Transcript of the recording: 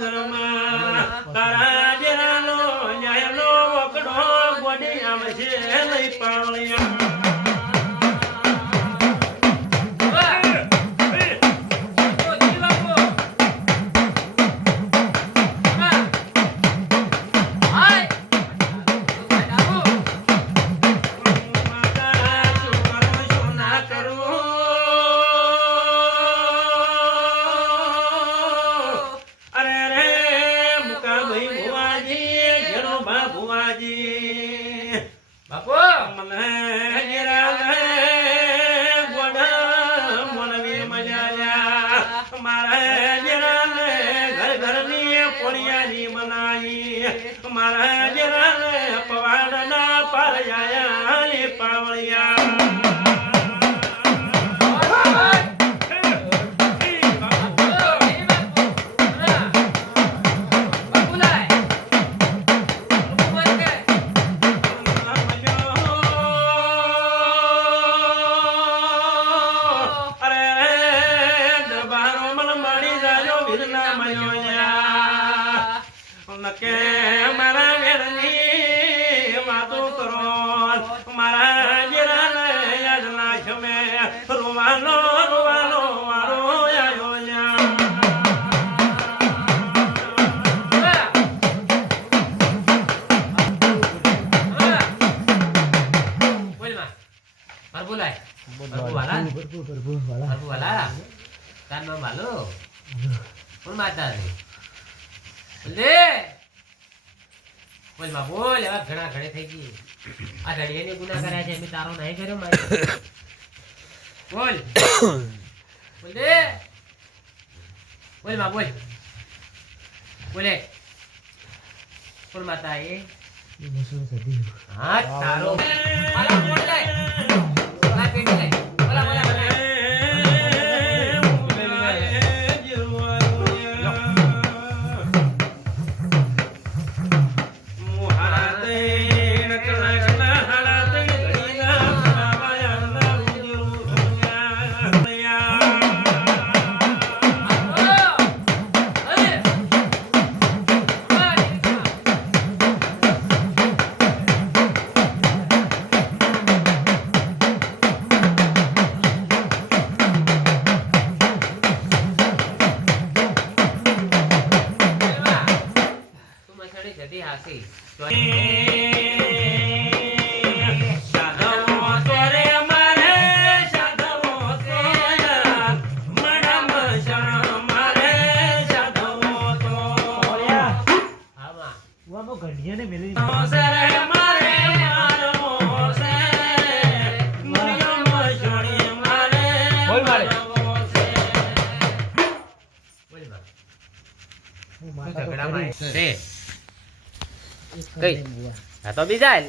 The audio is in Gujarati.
ઘરમાં તારા ડેરાનો ન્યાયનો વકડો ગોડી છે લઈ પાવળિયા. મનાઈ મારા ઘેરા લે પવાડના પારયા લે પાવળિયા નકે મારા વેરની વાતો કરો. મારા જેરાને યાદ ના છમે રોવાનો રોવાનો વારો આયો લ્યા બોલ એવા ઘણા ઘણે થઈ ગઈ. આ ધડિયાને ગુના કર્યા છે એમ તારો નહીં કર્યો મારે. બોલ. બોલ. દે બોલ. માં બોલ બોલે બોલ માતા એ હા તારો. મસળી જતી હાસી તો સાધવો તોરે કઈ? હા તો બી ચાલ